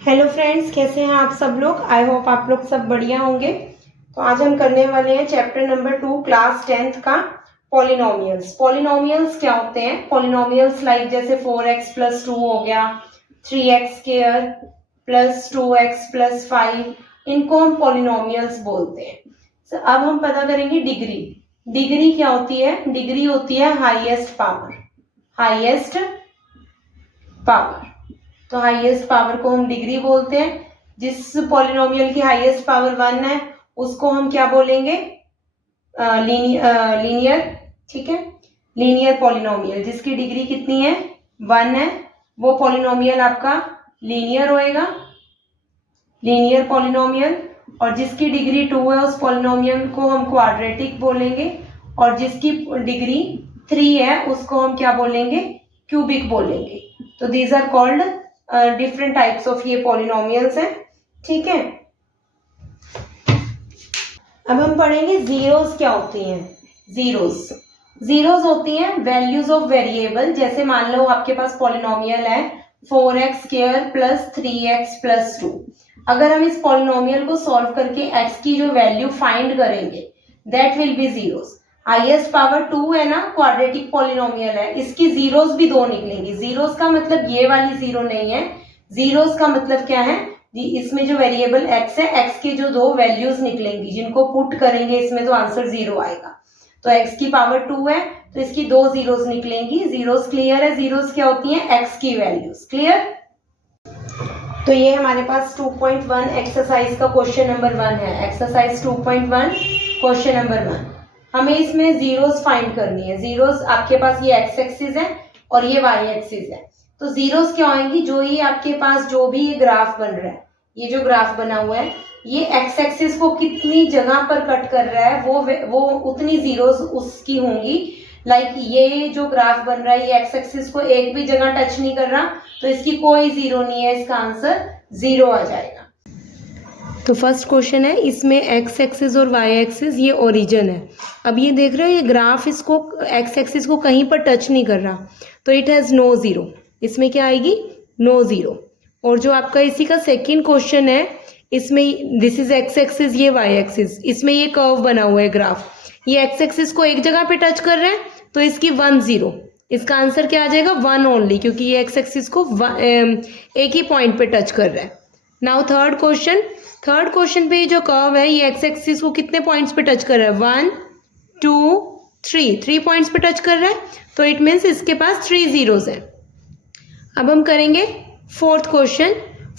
Hello friends, कैसे हैं आप सब लोग। आई होप आप लोग सब बढ़िया होंगे। तो आज हम करने वाले हैं चैप्टर नंबर 2 क्लास 10th का पॉलिनोमियल्स। पॉलिनोमियल्स क्या होते हैं? पॉलिनोमियल्स लाइक जैसे 4x प्लस 2 हो गया, 3x square plus 2x plus 5, इनको हम पॉलिनोमियल्स बोलते हैं। So, अब हम पता करेंगे डिग्री। डिग्री क्या होती है? डिग्री होती है हाईएस्ट पावर। हाईएस्ट पावर, तो हाईएस्ट पावर को हम डिग्री बोलते हैं। जिस पॉलिनोमियल की हाईएस्ट पावर 1 है उसको हम क्या बोलेंगे? लीनियर। ठीक है, लीनियर पॉलिनोमियल जिसकी डिग्री कितनी है? 1 है, वो पॉलिनोमियल आपका लीनियर होएगा, लीनियर पॉलिनोमियल। और जिसकी डिग्री 2 है उस पॉलिनोमियल को हम क्वाड्रेटिक बोलेंगे, और जिसकी डिग्री 3 है उसको हम क्या बोलेंगे? क्यूबिक बोलेंगे। तो these are called different types of ये पॉलिनोमियल्स हैं। ठीक है, अब हम पढ़ेंगे जीरोस क्या होती हैं। जीरोस जीरोस होती हैं वैल्यूज ऑफ वेरिएबल। जैसे मान लो आपके पास पॉलिनोमियल है 4x square plus 3x plus 2। अगर हम इस पॉलिनोमियल को सॉल्व करके x की जो वैल्यू फाइंड करेंगे that will be zeros. Highest power 2 है ना, क्वाड्रेटिक पॉलिनोमियल है, इसकी जीरोस भी 2 निकलेंगी। जीरोस का मतलब ये वाली जीरो नहीं है, जीरोस का मतलब क्या है? इसमें जो वेरिएबल x है, x के जो 2 वैल्यूज निकलेंगी जिनको पुट करेंगे इसमें तो आंसर 0 आएगा। तो x की पावर 2 है तो इसकी 2 जीरोस निकलेंगी। जीरोस क्लियर है? जीरोस क्या होती हैं? x की वैल्यूज। क्लियर? तो ये हमारे पास 2.1 एक्सरसाइज का क्वेश्चन नंबर 1 है। Exercise 2.1 question number 1। हमें इसमें जीरोस फाइंड करनी है। जीरोस आपके पास ये एक्स एक्सिस है और ये वाई एक्सिस है। तो जीरोस क्या आएंगी? जो ये आपके पास जो भी ये ग्राफ बन रहा है, ये जो ग्राफ बना हुआ है, ये एक्स एक्सिस को कितनी जगह पर कट कर रहा है वो उतनी जीरोस उसकी होंगी। लाइक ये जो ग्राफ बन रहा है ये एक्स एक्सिस को एक भी जगह टच नहीं कर रहा, तो इसकी कोई जीरो नहीं है, इसका आंसर 0 आ जाएगा। तो फर्स्ट क्वेश्चन है, इसमें एक्स एक्सिस और वाई एक्सिस ये ओरिजिन है। अब ये देख रहे हो ये ग्राफ इसको एक्स एक्सिस को कहीं पर टच नहीं कर रहा, तो इट हैज़ नो जीरो। इसमें क्या आएगी? No zero. और जो आपका इसी का सेकंड क्वेश्चन है, इसमें दिस इज एक्स एक्सिस, ये वाई एक्सिस, इसमें ये कर्व बना हुआ है ग्राफ, ये एक्स एक्सिस को एक जगह पे टच कर रहे हैं तो इसकी 1 0। इसका आंसर क्या आ जाएगा? 1 ओनली, क्योंकि ये एक्स एक्सिस को एक ही पॉइंट पे टच कर रहा है। Now third question. Third question पे जो कर्व है ये एक्स एक्सिस को कितने पॉइंट्स पे टच कर रहा है? 1 2 3 पॉइंट्स पे टच कर रहा है, तो इट मीन्स इसके पास 3 जीरोस है। अब हम करेंगे फोर्थ क्वेश्चन।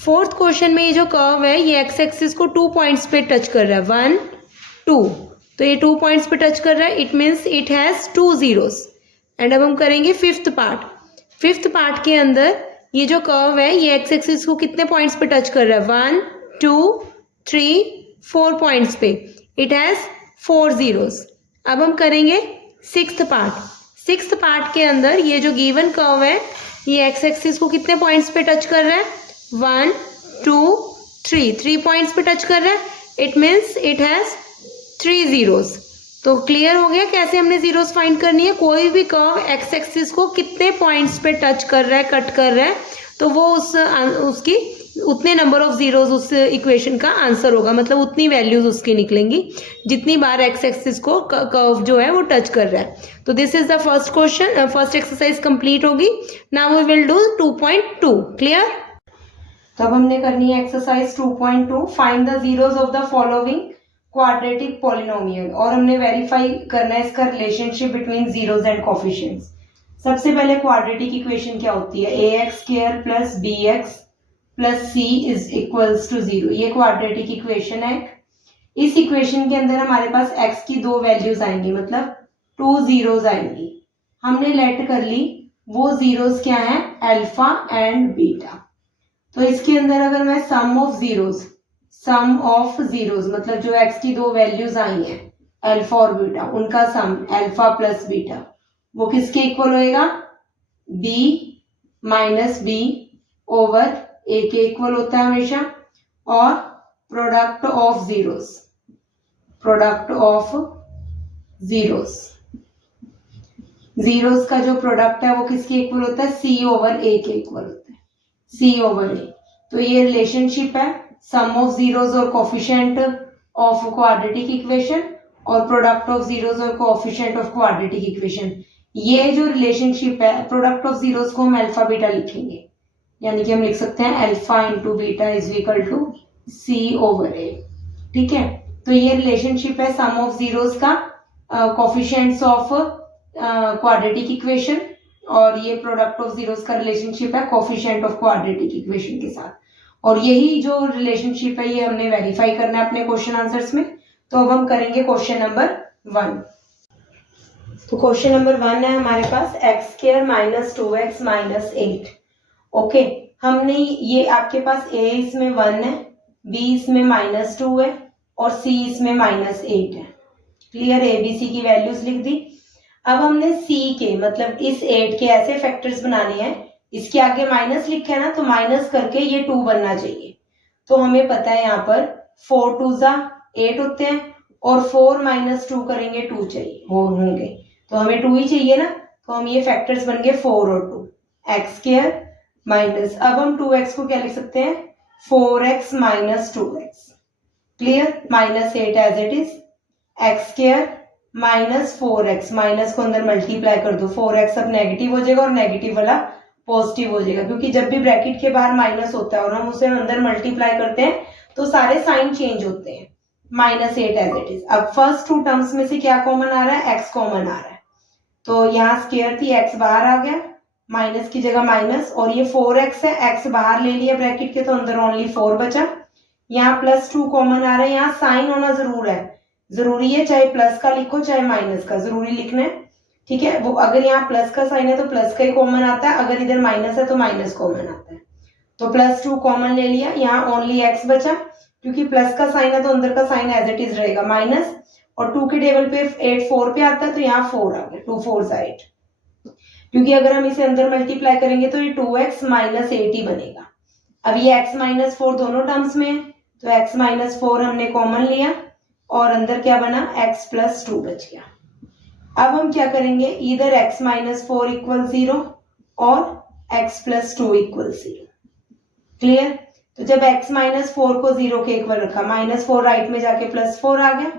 फोर्थ क्वेश्चन में ये जो कर्व है ये एक्स एक्सिस को 2 पॉइंट्स पे टच कर रहा है, 1 2, तो ये 2 पॉइंट्स पे टच कर रहा है, it means it has 2 zeros. And अब हम करेंगे फिफ्थ पार्ट। फिफ्थ पार्ट के अंदर ये जो कर्व है ये एक्स एक्सिस को कितने पॉइंट्स पे टच कर रहा है? 1 2 3 4 पॉइंट्स पे, इट हैज़ 4 जीरोस। अब हम करेंगे सिक्स्थ पार्ट। सिक्स्थ पार्ट के अंदर ये जो गिवन कर्व है ये एक्स एक्सिस को कितने पॉइंट्स पे टच कर रहा है? 1 2 3 पॉइंट्स पे टच कर रहा है, it means it has 3 zeros. तो क्लियर हो गया कैसे हमने जीरोस फाइंड करनी है। कोई भी कर्व एक्स एक्सिस को कितने पॉइंट्स पे टच कर रहा है, कट कर रहा है, तो वो उसकी उतने नंबर ऑफ जीरोस उस इक्वेशन का आंसर होगा, मतलब उतनी वैल्यूज उसकी निकलेंगी जितनी बार एक्स एक्सिस को कर्व जो है वो टच कर रहा है। तो this is the first question, first exercise complete होगी। Now we will do 2.2। Clear? तो अब हमने करनी है exercise 2.2, find the zeros of the following quadratic polynomial. और हमने वेरीफाई करना है इसका relationship between zeros and coefficients. सबसे पहले क्वाड्रेटिक इक्वेशन क्या होती है? ax square plus bx plus c is equals to 0। ये क्वाड्रेटिक इक्वेशन है। इस इक्वेशन के अंदर हमारे पास x की 2 वैल्यूज आएंगी, मतलब 2 जीरोस आएंगी। हमने लेट कर ली वो जीरोस क्या है? Alpha and beta. तो इसके अंदर अगर मैं सम ऑफ जीरोस मतलब जो x की 2 वैल्यूज आई हैं अल्फा और बीटा, उनका सम अल्फा प्लस बीटा, वो किसके इक्वल होएगा? b minus B over a के इक्वल होता है हमेशा। और प्रोडक्ट ऑफ जीरोस का जो प्रोडक्ट है वो किसके इक्वल होता है? c ओवर a के इक्वल होता है, c ओवर a। तो ये रिलेशनशिप है सम ऑफ जीरोस और कोफिशिएंट ऑफ क्वाड्रेटिक इक्वेशन और प्रोडक्ट ऑफ जीरोस और कोफिशिएंट ऑफ क्वाड्रेटिक इक्वेशन। ये जो रिलेशनशिप है प्रोडक्ट ऑफ जीरोस को हम अल्फा बीटा लिखेंगे, यानी कि हम लिख सकते हैं alpha into beta is equal to C over A. ठीक है, तो ये रिलेशनशिप है सम ऑफ जीरोस का कोफिशिएंट्स ऑफ क्वाड्रेटिक इक्वेशन और ये प्रोडक्ट ऑफ जीरोस का रिलेशनशिप है कोफिशिएंट ऑफ क्वाड्रेटिक इक्वेशन के साथ। और यही जो रिलेशनशिप है ये हमने वेरीफाई करना है अपने क्वेश्चन आंसर्स में। तो अब हम करेंगे क्वेश्चन नंबर 1। तो क्वेश्चन नंबर 1 है हमारे पास X square minus 2x minus 8। Okay, हमने ये आपके पास a इसमें 1 है, b इसमें माइनस 2 है और c इसमें माइनस 8 है। क्लियर, a b c की वैल्यूज लिख दी। अब हमने c के मतलब इस 8 के ऐसे फैक्टर्स बनाने हैं, इसके आगे माइनस लिखा है ना, तो माइनस करके ये 2 बनना चाहिए। तो हमें पता है यहाँ पर 4 2 जा 8 होते हैं और 4 माइनस 2 करेंगे 2 चाहिए होंगे, तो हमें 2 ही चाहिए ना, तो हम ये फैक्टर्स बन गए 4 और 2 एक्स स्क्वायर माइनस, अब हम 2x को क्या लिख सकते हैं 4x minus 2x। Clear, minus 8 as it is, x square minus 4x, minus को अंदर मल्टीप्लाई कर दो, 4x अब नेगेटिव हो जाएगा और नेगेटिव वाला पॉजिटिव हो जाएगा, क्योंकि जब भी ब्रैकेट के बाहर माइनस होता है और हम उसे अंदर मल्टीप्लाई करते हैं तो सारे साइन चेंज होते हैं। Minus 8 as it is. अब फर्स्ट 2 टर्म्स में से क्या कॉमन आ रहा है, x कॉमन आ रहा है, तो यहाँ स्क्वायर थी x बाहर आ गया, माइनस की जगह माइनस, और ये 4x है, x बाहर ले लिया ब्रैकेट के तो अंदर ओनली 4 बचा। यहाँ प्लस 2 कॉमन आ रहा है, यहाँ साइन होना जरूर है, जरूरी है, चाहे प्लस का लिखो चाहे माइनस का, जरूरी लिखना है। ठीक है, वो अगर यहाँ प्लस का साइन है तो प्लस का ही कॉमन आता है, अगर इधर माइनस है तो माइनस कॉमन आता है। तो प्लस 2 कॉमन ले लिया, यहाँ ओनली x बचा, क्योंकि प्लस का साइन है तो अंदर का साइन एज इट इज रहेगा माइनस, और 2 के टेबल पे 8 4 पे आता है तो यहाँ 4 आ गया, 2 4 8, क्योंकि अगर हम इसे अंदर मल्टीप्लाई करेंगे तो ये 2x माइनस 8 ही बनेगा। अब ये x माइनस 4 दोनों टर्म्स में है, तो x माइनस 4 हमने कॉमन लिया और अंदर क्या बना x प्लस 2 बच गया। अब हम क्या करेंगे, इधर x माइनस 4 इक्वल 0 और x प्लस 2 इक्वल 0। क्लियर, तो जब x माइनस 4 को 0 के इक्वल रखा, माइनस 4 राइट में जाके प्लस 4 आ गया,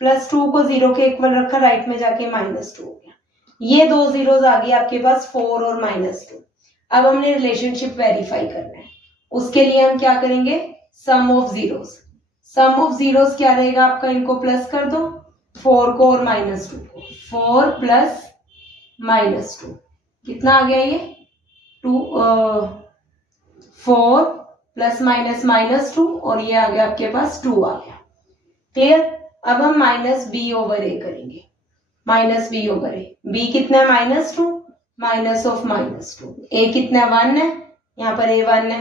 प्लस 2 को 0 के इक्वल रखा, राइट में जाके माइनस 2 हो गया। ये 2 जीरोस आ गई आपके पास 4 और माइनस 2। अब हमने रिलेशनशिप वेरीफाई करना है, उसके लिए हम क्या करेंगे, sum of zeros. Sum of zeros क्या रहेगा आपका, इनको प्लस कर दो, 4 को और माइनस 2 को, 4 प्लस माइनस 2 कितना आ गया ये 2, 4 प्लस माइनस माइनस 2 और ये आ गया आपके पास 2 आ गया। क्लियर, अब हम माइनस बी ओवर ए करेंगे, माइनस बी ओवर ए, बी कितना है माइनस 2, माइनस ऑफ माइनस 2, ए कितना 1 है, यहाँ पर ए 1 है,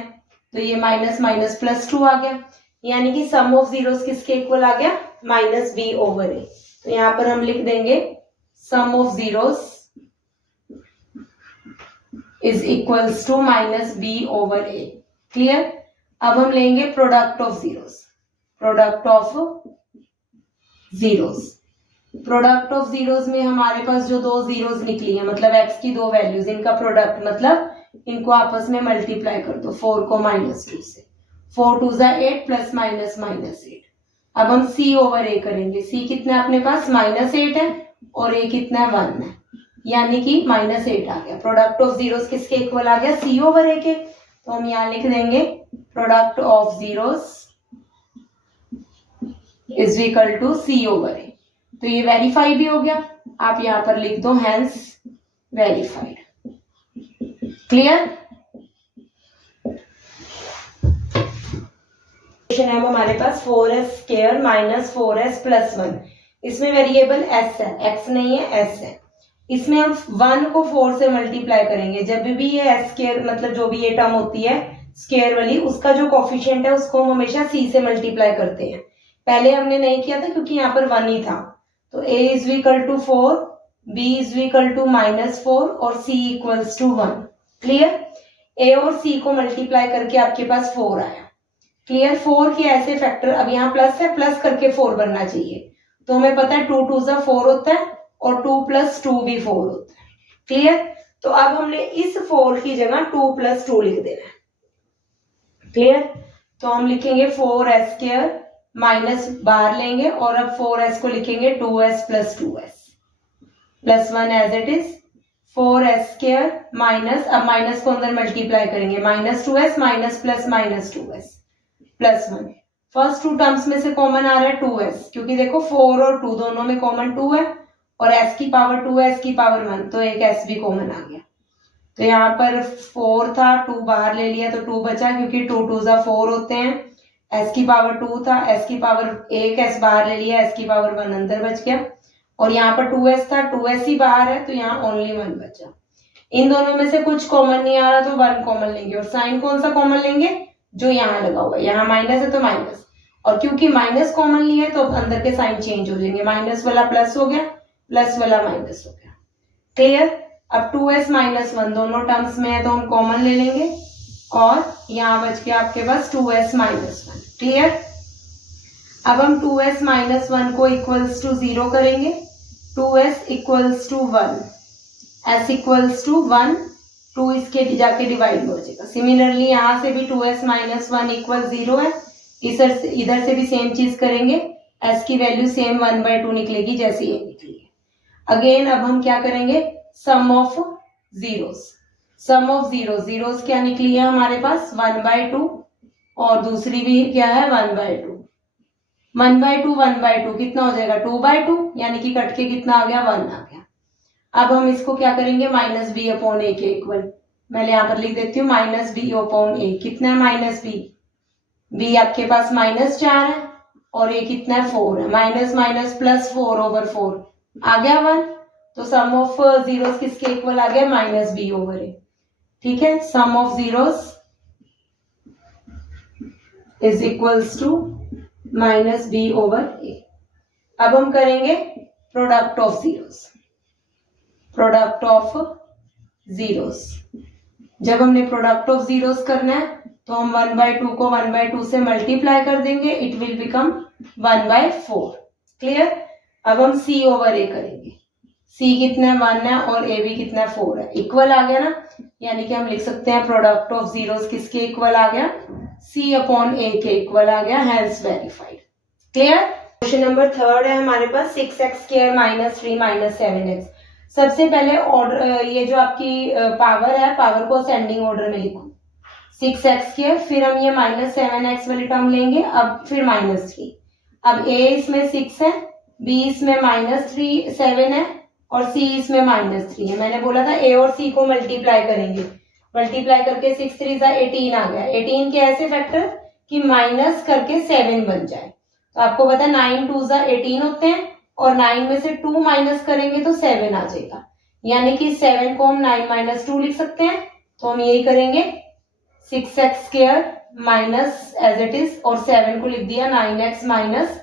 तो ये माइनस माइनस प्लस 2 आ गया, यानी कि सम ऑफ जीरोस किसके इक्वल आ गया, माइनस बी ओवर ए। तो यहाँ पर हम लिख देंगे sum of zeros is equals to minus B over A. Clear, अब हम लेंगे product of zeros, product of zeros, product of zeros में हमारे पास जो 2 जीरोस निकली है, मतलब x की 2 वैल्यूज, इनका प्रोडक्ट मतलब इनको आपस में मल्टीप्लाई कर दो, 4 को माइनस 2 से, 4 2 जा 8 प्लस माइनस माइनस 8। अब हम c ओवर a करेंगे, c कितना है अपने पास माइनस 8 है और a कितना है 1 है, यानी कि माइनस 8 आ गया। प्रोडक्ट ऑफ जीरोस किसके इक्वल आ गया, c ओवर a के, तो हम यहाँ लिख देंगे product of zeros is equal to c over a। तो ये वेरीफाई भी हो गया, आप यहाँ पर लिख दो हेंस वेरीफाइड। क्लियर, क्वेश्चन है हमारे पास 4s square minus 4s plus 1, इसमें वेरिएबल s है, x नहीं है s है, इसमें हम 1 को 4 से मल्टीप्लाई करेंगे, जब भी ये s स्क्वायर मतलब जो भी ये टर्म होती है स्क्वायर वाली, उसका जो कोफिशिएंट है उसको हम हमेशा c से मल्टीप्लाई करते हैं। पहले हमने नहीं किया था क्योंकि यहाँ पर 1 ही था, तो a is equal to 4, b is equal to minus 4 और c equals to 1। Clear, a और c को मल्टीप्लाई करके आपके पास 4 आया। क्लियर, 4 के ऐसे फैक्टर, अब यहाँ प्लस है, प्लस करके 4 बनना चाहिए, तो हमें पता है 2 2 जा 4 होता है और 2 प्लस 2 भी 4 होता है। क्लियर, तो अब हमने इस 4 की जगह 2 प्लस 2 लिख देना है। क्लियर? तो हम लिखेंगे 4s² माइनस बाहर लेंगे और अब 4s को लिखेंगे 2s plus 2s plus 1 as it is 4s² minus, अब माइनस को अंदर मल्टीप्लाई करेंगे, -2s minus plus -2s plus 1। First two terms में से कॉमन आ रहा है 2s, क्योंकि देखो 4 और 2 दोनों में कॉमन 2 है और s की पावर 2 है, s की पावर 1, तो एक s भी कॉमन आ गया। तो यहाँ पर 4 था, 2 बाहर ले लिया तो 2 बचा, क्योंकि 2 2 4 होते हैं। s की पावर 2 था, s की पावर 1 s बाहर ले लिया, s की पावर 1 अंदर बच गया। और यहाँ पर 2s था, 2s ही बाहर है, तो यहाँ ओनली 1 बचा। इन दोनों में से कुछ कॉमन नहीं आ रहा तो 1 कॉमन लेंगे। और साइन कौन सा कॉमन लेंगे? जो यहाँ लगा हुआ है, यहाँ माइनस है तो माइनस, और क्योंकि माइनस कॉमन लिया है तो अंदर के साइन चेंज हो जाएंगे, माइनस वाला प्लस हो गया, प्लस वाला माइनस हो गया। क्लियर? अब 2s माइनस 1 दोनों टर्म्स में है तो हम कॉमन ले लेंगे और यहाँ बच गया आपके पास 2s माइनस 1। क्लियर? अब हम 2s माइनस 1 को इक्वल्स टू 0 करेंगे, 2s equals to 1, s equals to 1, 2 इसके जाके डिवाइड हो जाएगा। सिमिलरली यहाँ से भी 2s माइनस 1 इक्वल 0 है, इधर से भी सेम चीज करेंगे, s की वैल्यू सेम 1/2 निकलेगी जैसे ये निकली है। अगेन अब हम क्या करेंगे? Sum of zeros, sum of zeros क्या निकली है हमारे पास? 1/2 और दूसरी भी क्या है? 1/2। 1/2 कितना हो जाएगा? 2/2, यानी कि कट के कितना आ गया? 1 आ गया। अब हम इसको क्या करेंगे? -b/a के इक्वल, मैं यहाँ पर लिख देती हूँ -b/a। कितना है माइनस b? b आपके पास -4 है और ये कितना है? 4 है, माइनस माइनस प्लस 4/4 आ गया 1। तो सम ऑफ जीरोस किसके इक्वल आ गया? -b/a। ठीक है, sum of zeros is equals to -b/a। अब हम करेंगे product of zeros, product of zeros. जब हमने प्रोडक्ट ऑफ जीरोस करना है तो हम 1/2 को 1/2 से मल्टीप्लाई कर देंगे, इट विल बिकम 1/4। क्लियर? अब हम c/a करेंगे, c कितना है? 1 है और a भी कितना है? 4 है। इक्वल आ गया ना, यानी कि हम लिख सकते हैं प्रोडक्ट ऑफ जीरोस किसके इक्वल आ गया? c/a के इक्वल आ गया, hence verified. Clear? Question number 3 है हमारे पास 6x² माइनस 3 माइनस 7x। सबसे पहले ऑर्डर, ये जो आपकी पावर है, पावर को असेंडिंग ऑर्डर में लिखो, 6x², फिर हम ये -7x वाली टर्म लेंगे, अब फिर -3। अब a इसमें 6 है, b इसमें -7 है और c इसमें -3 है। मैंने बोला था a और c को मल्टीप्लाई करेंगे, मल्टीप्लाई करके 6 3 18 आ गया। 18 के ऐसे फैक्टर कि माइनस करके 7 बन जाए। तो आपको पता है 9 2 18 होते हैं और 9 में से 2 माइनस करेंगे तो 7 आ जाएगा, यानी कि 7 को हम 9 - 2 लिख सकते हैं। तो हम यही करेंगे, 6x² minus as it is और 7 को लिख दिया 9x minus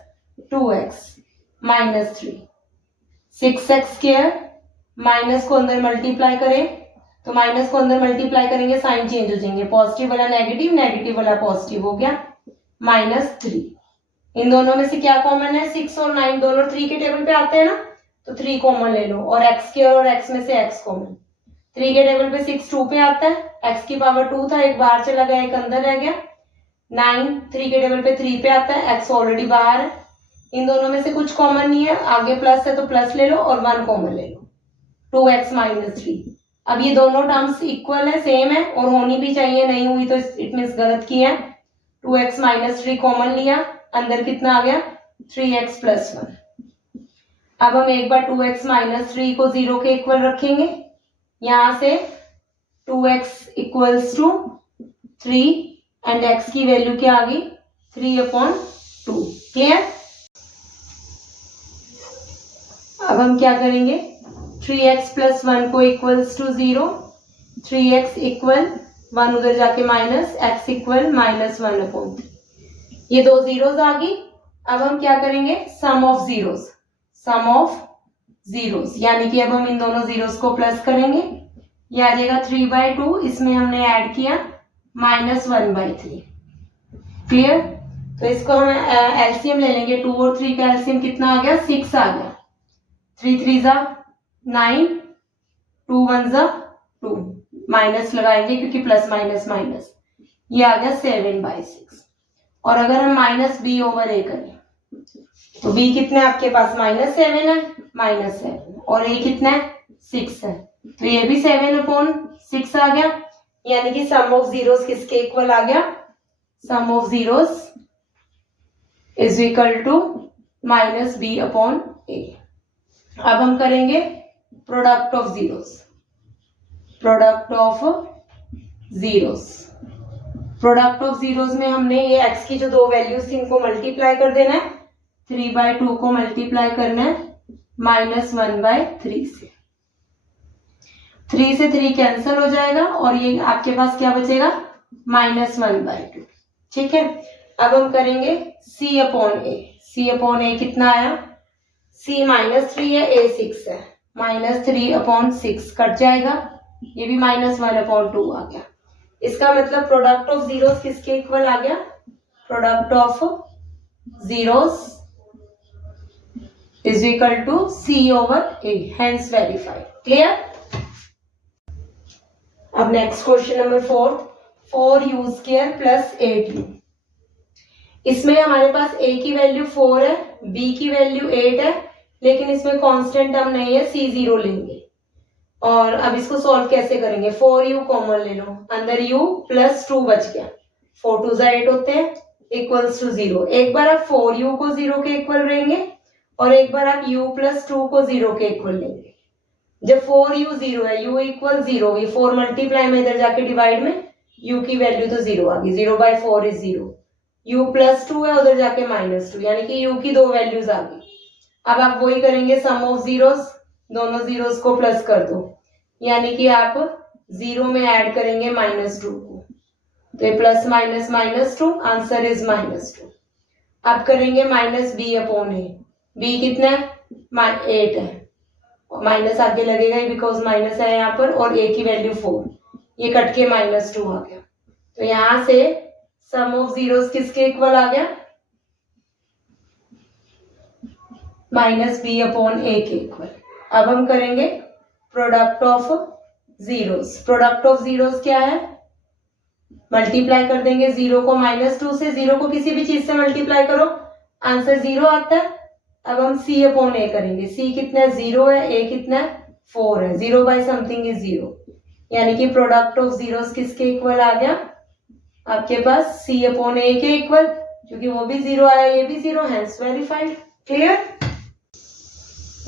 2x minus 3। 6x² minus को अंदर मल्टीप्लाई करें तो माइनस को अंदर मल्टीप्लाई करेंगे, साइन चेंज हो जाएंगे, पॉजिटिव वाला नेगेटिव, नेगेटिव वाला पॉजिटिव हो गया, -3। इन दोनों में से क्या कॉमन है? 6 और 9 दोनों 3 के टेबल पे आते हैं ना, तो 3 कॉमन ले लो, और x² और x में से x कॉमन। 3 के टेबल पे 6 2 पे आता है, x की पावर 2 था, एक बाहर चला गया, एक अंदर रह गया। 9 3 के टेबल पे 3 पे आता है, x ऑलरेडी बाहर है। इन दोनों में से कुछ कॉमन नहीं है, आगे प्लस है तो प्लस ले लो और 1 कॉमन ले लो, 2x माइनस 3। अब ये दोनों टर्म्स इक्वल है, सेम है और होनी भी चाहिए, नहीं हुई तो इट मीन्स गलत किया है। 2x माइनस 3 कॉमन लिया, अंदर कितना आ गया? 3x plus 1। अब हम एक बार 2x माइनस 3 को 0 के इक्वल रखेंगे, यहां से 2x equals to 3 and x की वैल्यू क्या आ गई? 3/2। क्लियर? अब हम क्या करेंगे? 3x प्लस 1 को इक्वल्स टू 0, 3x इक्वल 1 उधर जाके माइनस, x इक्वल -1/3। ये दो जीरोस आ गई। अब हम क्या करेंगे? Sum of zeros, sum of zeros, यानी कि अब हम इन दोनों जीरोस को प्लस करेंगे, ये आ जाएगा 3/2, इसमें हमने ऐड किया -1/3। क्लियर? तो इसको हम एलसीएम ले लेंगे, 2 और 3 का एलसीएम कितना आ गया? 6 आ गया। 3 3 9, 2 1 2, माइनस लगाएंगे क्योंकि प्लस माइनस माइनस, ये आ गया 7/6। और अगर हम माइनस बी ओवर ए करें तो बी कितना है आपके पास, -7 है, -7 और ए कितना है 6 है, तो ये भी 7/6 आ गया। यानी कि सम ऑफ जीरोस किसके इक्वल आ गया, sum of zeros is equal to -b/a। अब हम करेंगे product of zeros. Product of zeros, product of zeros में हमने ये x की जो दो वैल्यूज थी इनको मल्टीप्लाई कर देना है, 3/2 को मल्टीप्लाई करना है -1/3 से, 3 से 3 कैंसिल हो जाएगा और ये आपके पास क्या बचेगा, -1/2। ठीक है, अब हम करेंगे c/a। c/a कितना आया, c -3 है, a 6 है, -3/6 कट जाएगा, ये भी -1/2 आ गया। इसका मतलब प्रोडक्ट ऑफ जीरोस किसके इक्वल आ गया, product of zeros is equal to c/a, hence verified. Clear. अब next question number 4u² + 8u। इसमें हमारे पास a की वैल्यू 4 है, b की वैल्यू 8 है, लेकिन इसमें कांस्टेंट टर्म नहीं है, c0 लेंगे। और अब इसको सॉल्व कैसे करेंगे, 4u कॉमन ले लो, अंदर u + 2 बच गया, 4 2 8 होते हैं, इक्वल्स टू 0। एक बार आप 4u को 0 के इक्वल लेंगे और एक बार आप u + 2 को 0 के इक्वल लेंगे। जब 4u 0 है, u = 0, ये 4 मल्टीप्लाई में इधर जाके डिवाइड में u की वैल्यू तो 0 आ गई, 0/4 इज 0, u + 2 है उधर जाके -2, यानी कि u की दो वैल्यूज आ गई। अब आप वही करेंगे, सम ऑफ जीरोस, दोनों जीरोस को प्लस कर दो, यानी कि आप 0 में ऐड करेंगे -2 को, तो प्लस माइनस -2, आंसर इज -2। अब करेंगे -b/a, b कितना है, 8 है, माइनस आगे लगेगा ही बिकॉज माइनस है यहाँ पर, और a की वैल्यू 4, ये कट के -2 आ गया। तो यहां से सम ऑफ जीरोस किसके इक्वल आ गया, -b/a के इक्वल। अब हम करेंगे product of zeros. Product of zeros क्या है, मल्टीप्लाई कर देंगे 0 को -2 से, 0 को किसी भी चीज से मल्टीप्लाई करो, आंसर 0 आता है। अब हम c/a करेंगे, c कितना है 0 है, a कितना है 4 है, 0/something इज 0, यानी कि प्रोडक्ट ऑफ जीरोस किसके इक्वल आ गया, आपके पास c/a के इक्वल, क्योंकि वो भी 0 आया, ये भी 0, hence verified. Clear.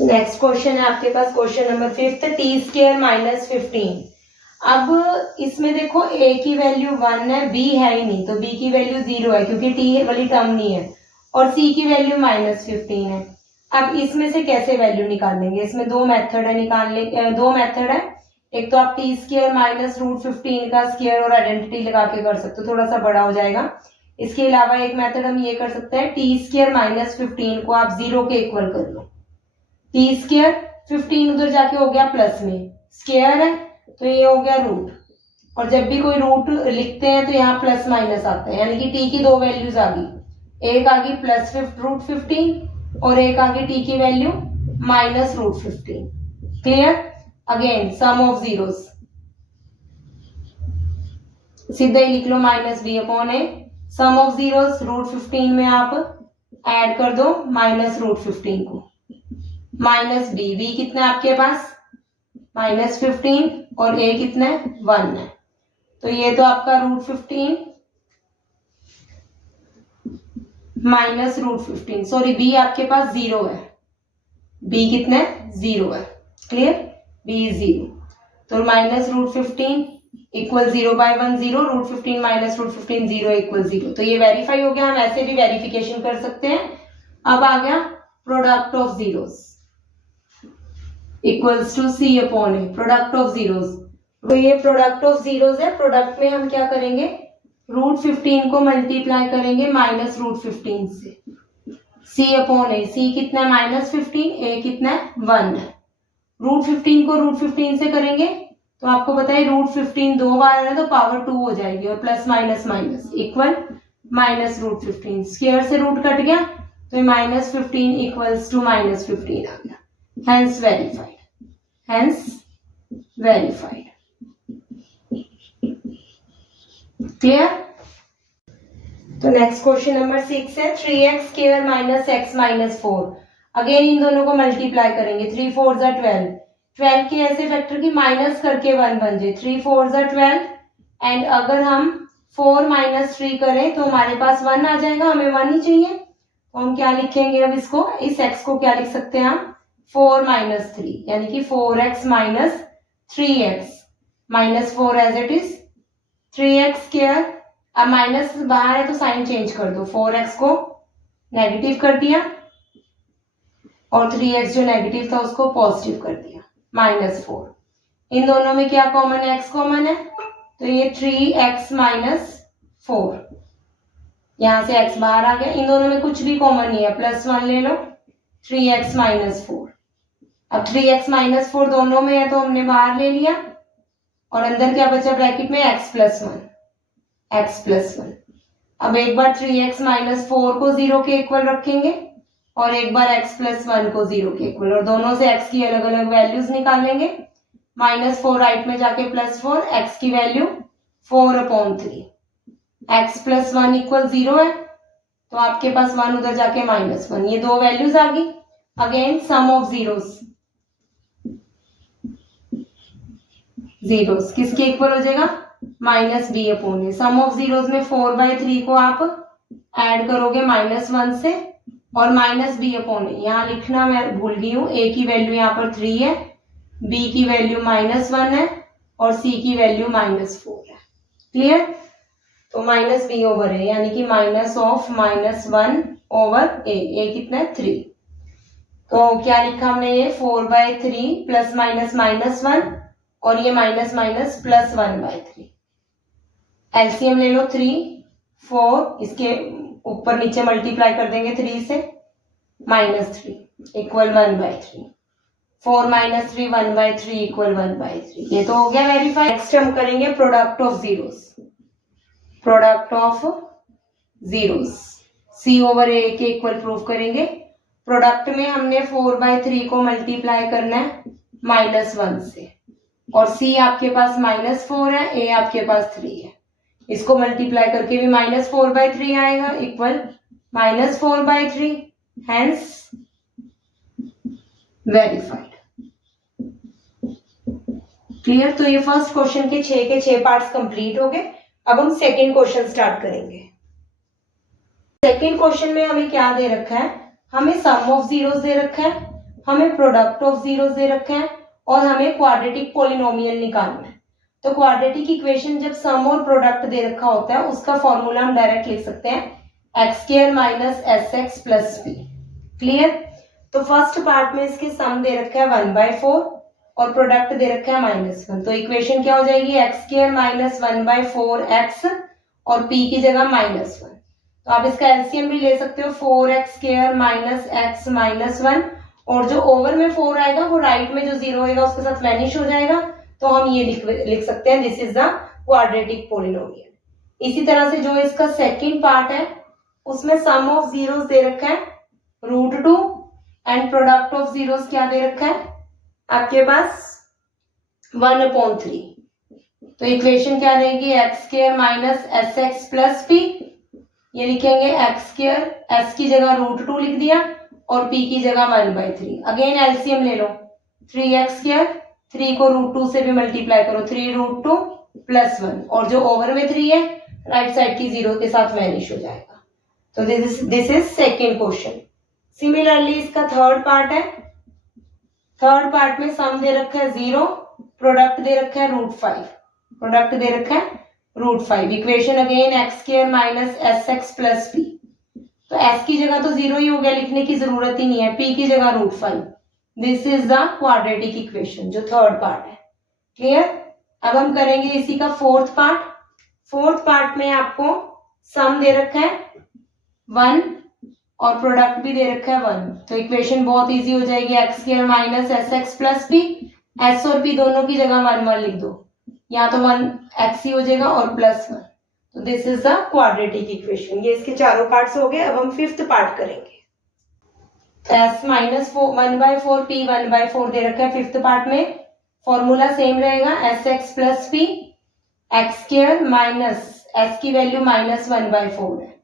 Next question है आपके पास क्वेश्चन नंबर 5, t² - 15। अब इसमें देखो a की वैल्यू 1 है, b है ही नहीं, तो b की वैल्यू 0 है क्योंकि t वाली टर्म नहीं है, और c की वैल्यू -15 है। अब इसमें से कैसे वैल्यू निकालेंगे, इसमें दो मेथड है निकालने, दो मेथड है। एक तो आप t² - √15 का स्क्वायर और आइडेंटिटी लगा के कर सकते हो, थोड़ा सा बड़ा हो जाएगा। इसके अलावा एक मेथड हम ये कर सकते हैं, t² - 15 को आप 0 के इक्वल कर लो, t², 15 उधर जाके हो गया प्लस में, स्क्वायर है तो ये हो गया रूट, और जब भी कोई रूट लिखते हैं तो यहाँ प्लस माइनस आता है, यानी कि t की दो वैल्यूज आ गई, एक आ गई +√15 और एक आ गई t की value -√15। Clear. Again sum of zeros, सीधा ही लिख लो -b/a, सम ऑफ जीरोस, √15 में आप ऐड कर दो -√15 को, -b कितना है आपके पास -15 और a कितना है 1 है, तो ये तो आपका √15 -√15, सॉरी b आपके पास 0 है, b कितना है 0 है। क्लियर, b इज 0, तो -√15 इक्वल 0/1 0, √15 -√15 0 इक्वल 0, तो ये वेरीफाई हो गया। हम ऐसे भी वेरिफिकेशन कर सकते हैं। अब आ गया product of zeros equals to c/a, product of zeros. तो ये प्रोडक्ट ऑफ जीरोस है, प्रोडक्ट में हम क्या करेंगे, √15 को मल्टीप्लाई करेंगे -√15 से, c/a, c कितना है -15, a कितना है 1 है, √15 को √15 से करेंगे तो आपको पता है √15 दो बार है तो पावर 2 हो जाएगी, और plus minus minus equal -√15, square से रूट कट गया तो -15 इक्वल्स टू -15 आ गया, hence verified, hence verified. Clear. तो नेक्स्ट क्वेश्चन नंबर 6 है 3x square minus x minus 4। Again in दोनों को मल्टीप्लाई करेंगे, 3 4 जा 12, 12 के ऐसे फैक्टर की माइनस करके 1 बन जाए, 3 4 जा 12 एंड अगर हम 4 माइनस 3 करें तो हमारे पास 1 आ जाएगा, हमें 1 ही चाहिए। तो हम क्या लिखेंगे अब इसको, इस x को क्या लिख सकते हैं हम, 4 माइनस 3 यानी कि 4x minus 3x minus 4 as it is 3x square. अब माइनस बाहर है तो साइन चेंज कर दो, 4x को नेगेटिव कर दिया और 3x जो नेगेटिव था उसको पॉजिटिव कर दिया, माइनस 4। इन दोनों में क्या कॉमन है, x कॉमन है, तो ये 3x माइनस 4, यहां से x बाहर आ गया। इन दोनों में कुछ भी कॉमन नहीं है, +1 ले लो, 3x माइनस 4। अब 3x माइनस 4 दोनों में है तो हमने बाहर ले लिया और अंदर क्या बचा ब्रैकेट में, x प्लस 1, x प्लस 1। अब एक बार 3x माइनस 4 को 0 के इक्वल रखेंगे और एक बार x प्लस 1 को 0 के इक्वल, और दोनों से x की अलग अलग वैल्यूज निकालेंगे। -4 राइट में जाके +4, x की वैल्यू 4/3, x प्लस 1 इक्वल 0 है तो आपके पास 1 उधर जाके -1, ये दो वैल्यूज आ गई। Again sum of zeros, zeros किसके इक्वल हो जाएगा, -b/a। सम ऑफ जीरोस में 4/3 को आप ऐड करोगे -1 से और -b/a, यहाँ लिखना मैं भूल गई हूँ, a की वैल्यू यहाँ पर 3 है, b की वैल्यू -1 है और c की वैल्यू -4 है। क्लियर, तो -b/a यानी कि -1/a कितना है 3। तो क्या लिखा हमने, ये 4/3 प्लस माइनस -1 और ये माइनस माइनस प्लस 1/3। एलसीएम ले लो 3 4, इसके ऊपर नीचे मल्टीप्लाई कर देंगे 3 से, -3 इक्वल 1/3, 4 - 3 1/3 इक्वल 1/3। ये तो हो गया वेरीफाई। नेक्स्ट हम करेंगे product of zeros, product of zeros c/a के इक्वल प्रूव करेंगे। प्रोडक्ट में हमने 4/3 को मल्टीप्लाई करना है -1 से और c आपके पास -4 है, a आपके पास 3 है, इसको मल्टीप्लाई करके भी -4/3 आएगा इक्वल -4/3, हेंस वेरीफाइड। क्लियर, तो ये फर्स्ट क्वेश्चन के 6 के 6 पार्ट्स कंप्लीट हो गए। अब हम सेकंड क्वेश्चन स्टार्ट करेंगे। सेकंड क्वेश्चन में हमें क्या दे रखा है, हमें सम ऑफ जीरोस दे रखा है, हमें प्रोडक्ट ऑफ जीरोस दे रखा है और हमें क्वाड्रेटिक पॉलिनोमियल निकालना है। तो क्वाड्रेटिक इक्वेशन जब सम और प्रोडक्ट दे रखा होता है उसका फॉर्मूला हम डायरेक्ट लिख सकते हैं, x² minus sx plus p। Clear, तो फर्स्ट पार्ट में इसके सम दे रखा है 1/4 और प्रोडक्ट दे रखा है -1, तो इक्वेशन क्या हो जाएगी, x² माइनस 1/4x और p की जगह -1। तो आप इसका एलसीएम भी ले सकते हो, 4x² माइनस x माइनस 1, और जो ओवर में 4 आएगा वो राइट में जो 0 होगा उसके साथ वैनिश हो जाएगा, तो हम ये लिख सकते हैं this is the quadratic polynomial. इसी तरह से जो इसका सेकंड पार्ट है उसमें सम ऑफ जीरोस दे रखा है √2 एंड प्रोडक्ट ऑफ जीरोस क्या दे रखा है आपके पास 1/3। तो इक्वेशन क्या रहेगी, x² minus sx plus p, ये लिखेंगे x², s की जगह √2 लिख दिया और p की जगह 1/3। अगेन एलसीएम ले लो, 3x², 3 को √2 से भी मल्टीप्लाई करो, 3√2 प्लस 1, और जो ओवर में 3 है राइट साइड की 0 के साथ वैनिश हो जाएगा। तो this is second question. Similarly इसका थर्ड पार्ट है, थर्ड पार्ट में सम दे रखा है 0, प्रोडक्ट दे रखा है √5, प्रोडक्ट दे रखा है √5। Equation again x² minus sx plus p, तो s की जगह तो 0 ही हो गया, लिखने की जरूरत ही नहीं है, p की जगह √5। This is the quadratic equation जो थर्ड पार्ट है। क्लियर, अब हम करेंगे इसी का फोर्थ पार्ट। फोर्थ पार्ट में आपको सम दे रखा है 1 और प्रोडक्ट भी दे रखा है 1, तो इक्वेशन बहुत इजी हो जाएगी, x² minus sx plus p, s और p दोनों की जगह 1 लिख दो, यहाँ तो 1x ही हो जाएगा और +1। तो this is the quadratic equation. ये इसके चारों पार्ट्स हो गए। अब हम फिफ्थ पार्ट करेंगे। s माइनस 1/4 p 1/4 दे रखा है फिफ्थ पार्ट में, फॉर्मूला सेम रहेगा, sx plus p, x² minus s की वैल्यू -1/4 है,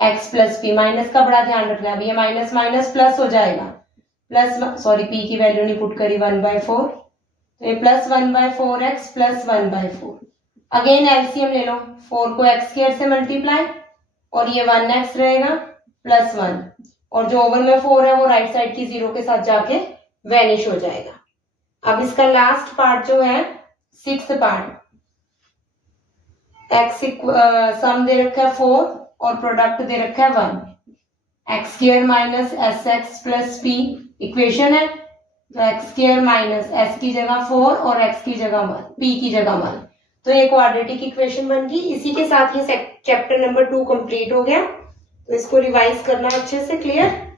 एक्स प्लस पी, माइनस का बड़ा ध्यान रखना है, अब ये माइनस माइनस प्लस हो जाएगा, प्लस सॉरी पी की वैल्यू नहीं पुट करी 1/4, तो ये plus 1/4 x plus 1/4। Again LCM ले लो, 4 को एक्स स्क्वायर से मल्टीप्लाई और ये 1x रहेगा प्लस 1, और जो ओवर में 4 है वो राइट साइड की 0 के साथ जाके वैनिश हो जाएगा। अब इसका लास्ट पार्ट जो है 6th पार्ट, एक्स सम दे रखा है 4 और प्रोडक्ट दे रखा है 1, x square minus S x plus P equation है, तो एक्स स्क्वायर माइनस एस की जगह 4 और एक्स की जगह 1, पी की जगह 1, तो ये क्वाड्रेटिक इक्वेशन बन गई। इसी के साथ ये चैप्टर नंबर 2 कंप्लीट हो गया, तो इसको रिवाइज करना अच्छे से, क्लियर।